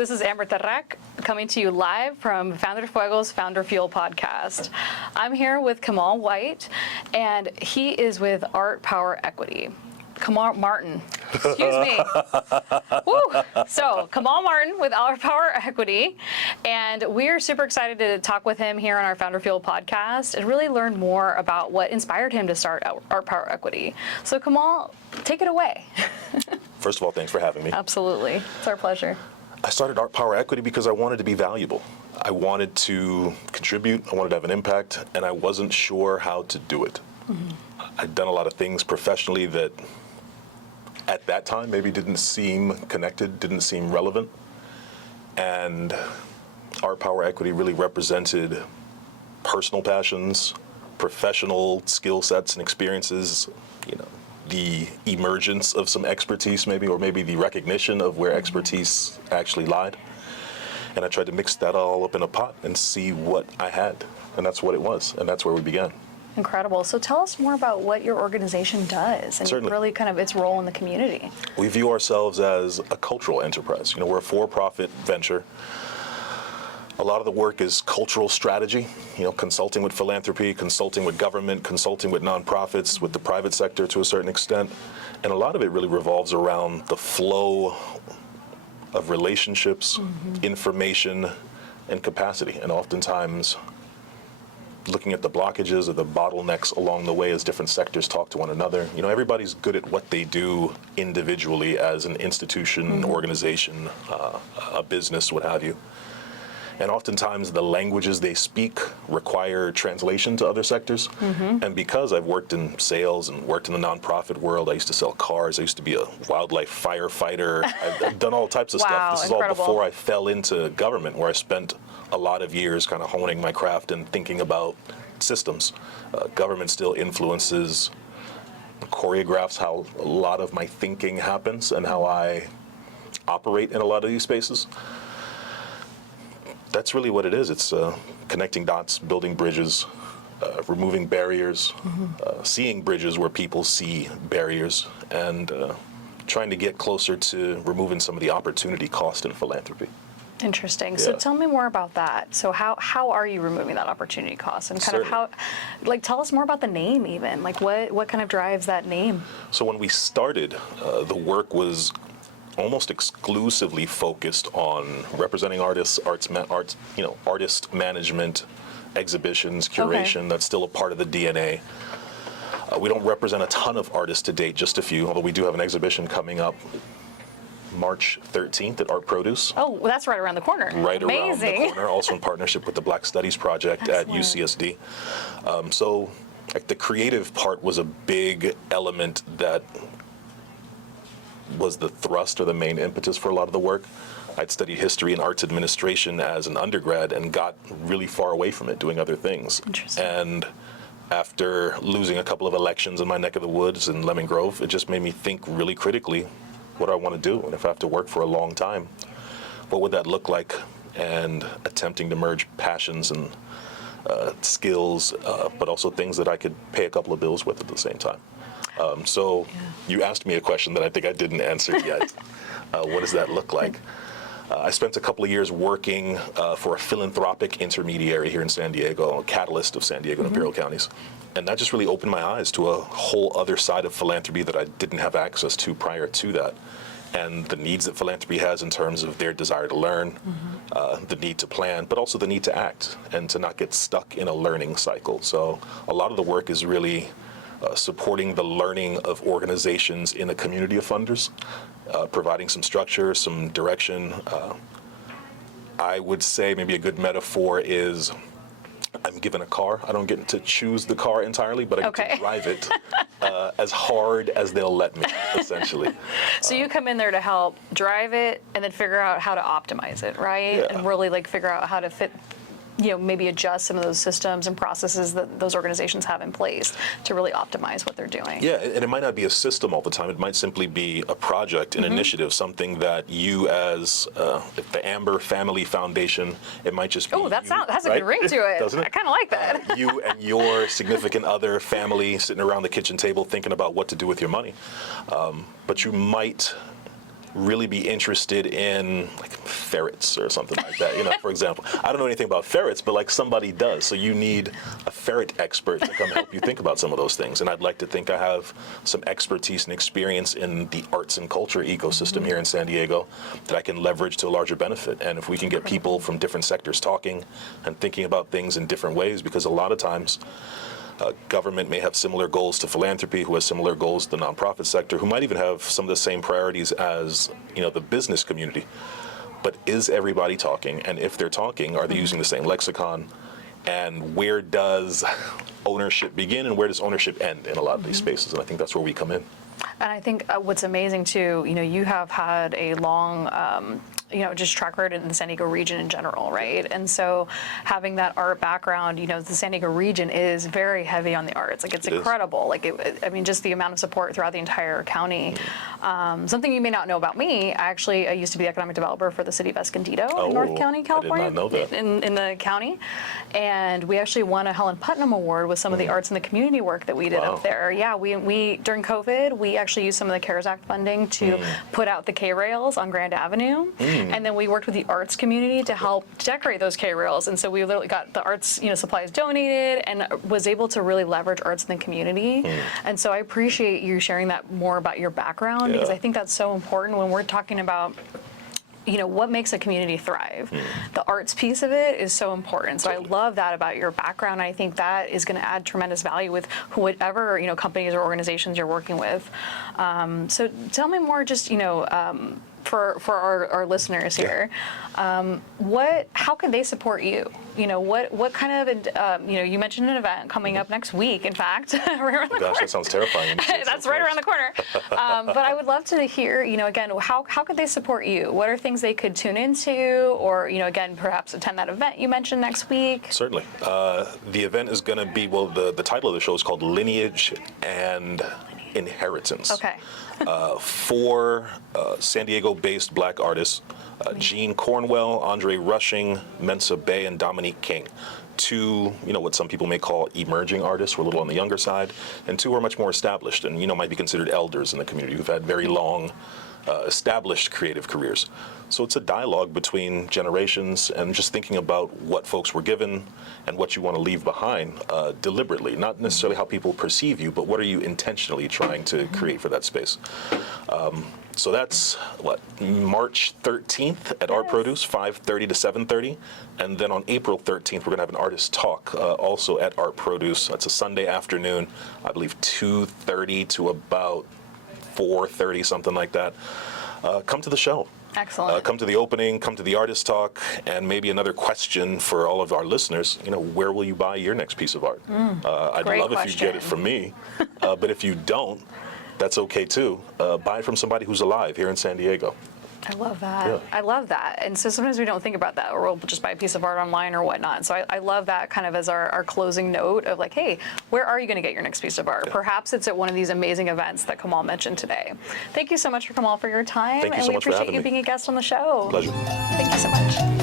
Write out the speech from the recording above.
This is Amber Terrak coming to you live from FounderFuego's FounderFuego Podcast. I'm here with Kamaal White, and he is with Art Power Equity. Kamaal Martin, excuse me. Woo. So Kamaal Martin with Art Power Equity, and we're super excited to talk with him here on our FounderFuego podcast and really learn more about what inspired him to start Art Power Equity. So Kamaal, take it away. First of all, thanks for having me. Absolutely, it's our pleasure. I started Art Power Equity because I wanted to be valuable. I wanted to contribute, I wanted to have an impact, and I wasn't sure how to do it. Mm-hmm. I'd done a lot of things professionally that at that time maybe didn't seem connected, didn't seem relevant. And Art Power Equity really represented personal passions, professional skill sets and experiences, the emergence of some expertise maybe, or maybe the recognition of where expertise actually lied. And I tried to mix that all up in a pot and see what I had. And that's what it was. And that's where we began. Incredible. So tell us more about what your organization does and Certainly. Really kind of its role in the community. We view ourselves as a cultural enterprise. We're a for-profit venture. A lot of the work is cultural strategy, consulting with philanthropy, consulting with government, consulting with nonprofits, with the private sector to a certain extent. And a lot of it really revolves around the flow of relationships, information, and capacity. And oftentimes looking at the blockages or the bottlenecks along the way as different sectors talk to one another. Everybody's good at what they do individually as an institution, an organization, a business, what have you. And oftentimes the languages they speak require translation to other sectors. And because I've worked in sales and worked in the nonprofit world, I used to sell cars, I used to be a wildlife firefighter, I've done all types of stuff. This is all before I fell into government, where I spent a lot of years kind of honing my craft and thinking about systems. Government still influences, choreographs how a lot of my thinking happens and how I operate in a lot of these spaces. That's really what it is. It's connecting dots, building bridges, removing barriers, seeing bridges where people see barriers, and trying to get closer to removing some of the opportunity cost in philanthropy. Interesting. So tell me more about that. So how are you removing that opportunity cost, and kind of how, tell us more about the name even. What kind of drives that name? So when we started, the work was almost exclusively focused on representing artists, artist management, exhibitions, curation. Okay. That's still a part of the DNA. We don't represent a ton of artists to date, just a few, although we do have an exhibition coming up March 13th at Art Produce. Oh, well, that's right around the corner. Right around the corner, also in partnership with the Black Studies Project at UCSD. So the creative part was a big element that was the thrust or the main impetus for a lot of the work. I'd studied history and arts administration as an undergrad and got really far away from it, doing other things. And after losing a couple of elections in my neck of the woods in Lemon Grove, it just made me think really critically, what do I want to do? And if I have to work for a long time, what would that look like? And attempting to merge passions and skills, but also things that I could pay a couple of bills with at the same time. You asked me a question that I think I didn't answer yet. What does that look like? I spent a couple of years working for a philanthropic intermediary here in San Diego, a catalyst of San Diego and Imperial counties. And that just really opened my eyes to a whole other side of philanthropy that I didn't have access to prior to that. And the needs that philanthropy has in terms of their desire to learn, the need to plan, but also the need to act and to not get stuck in a learning cycle. So a lot of the work is really supporting the learning of organizations in a community of funders, providing some structure, some direction. I would say maybe a good metaphor is I'm given a car. I don't get to choose the car entirely, but I get to drive it as hard as they'll let me, essentially. So you come in there to help drive it and then figure out how to optimize it, right? Yeah. And really figure out how to fit, maybe adjust some of those systems and processes that those organizations have in place to really optimize what they're doing. Yeah, and it might not be a system all the time. It might simply be a project, an initiative, something that you as the Amber Family Foundation, it might just be that's a good ring to it. Doesn't it? I kind of like that. You and your significant other family sitting around the kitchen table thinking about what to do with your money. But you might really be interested in like ferrets or something like that, for example. I don't know anything about ferrets, but like somebody does. So you need a ferret expert to come help you think about some of those things. And I'd like to think I have some expertise and experience in the arts and culture ecosystem here in San Diego that I can leverage to a larger benefit. And if we can get people from different sectors talking and thinking about things in different ways, because a lot of times government may have similar goals to philanthropy, who has similar goals to the nonprofit sector, who might even have some of the same priorities as the business community. But is everybody talking? And if they're talking, are they using the same lexicon? And where does ownership begin and where does ownership end in a lot of these spaces? And I think that's where we come in. And I think what's amazing too, you have had a long, just track record in the San Diego region in general, right? And so having that art background, the San Diego region is very heavy on the arts. Like it's incredible. Like just the amount of support throughout the entire county. Something you may not know about me, I used to be the economic developer for the city of Escondido in North County, California. I did not know that. In the county. And we actually won a Helen Putnam Award with some of the arts and the community work that we did up there. Yeah, we during COVID, we actually used some of the CARES Act funding to put out the K-rails on Grand Avenue. And then we worked with the arts community to help decorate those K-rails. And so we literally got the arts supplies donated and was able to really leverage arts in the community. And so I appreciate you sharing that more about your background, because I think that's so important when we're talking about what makes a community thrive. The arts piece of it is so important. So I love that about your background. I think that is going to add tremendous value with whatever companies or organizations you're working with. So tell me more, just for our listeners here, how can they support you? What kind of you mentioned an event coming up next week, in fact. Right around the corner. That sounds terrifying. That's right around the corner. But I would love to hear, again, how could they support you? What are things they could tune into, or again, perhaps attend that event you mentioned next week? Certainly. The event is going to be, the title of the show is called Lineage and Inheritance. Okay. 4 San Diego-based Black artists, Gene Cornwell, Andre Rushing, Mensa Bay, and Dominique King. 2, what some people may call emerging artists, who are a little on the younger side, and 2 are much more established and, might be considered elders in the community who've had very long, established creative careers. So it's a dialogue between generations and just thinking about what folks were given and what you want to leave behind deliberately, not necessarily how people perceive you, but what are you intentionally trying to create for that space. So that's March 13th at Art Produce, 5:30 to 7:30, and then on April 13th we're going to have an artist talk also at Art Produce. That's a Sunday afternoon, I believe 2:30 to about 4:30, something like that. Come to the show. Excellent. Come to the opening, come to the artist talk, and maybe another question for all of our listeners, where will you buy your next piece of art? I'd love if you get it from me, but if you don't, that's okay too. Buy it from somebody who's alive here in San Diego. I love that. Yeah. I love that. And so sometimes we don't think about that, or we'll just buy a piece of art online or whatnot. So I love that kind of as our closing note of like, hey, where are you going to get your next piece of art? Yeah. Perhaps it's at one of these amazing events that Kamaal mentioned today. Thank you so much, Kamaal, for your time. Thank you so much for having me. And we appreciate you being a guest on the show. Pleasure. Thank you so much.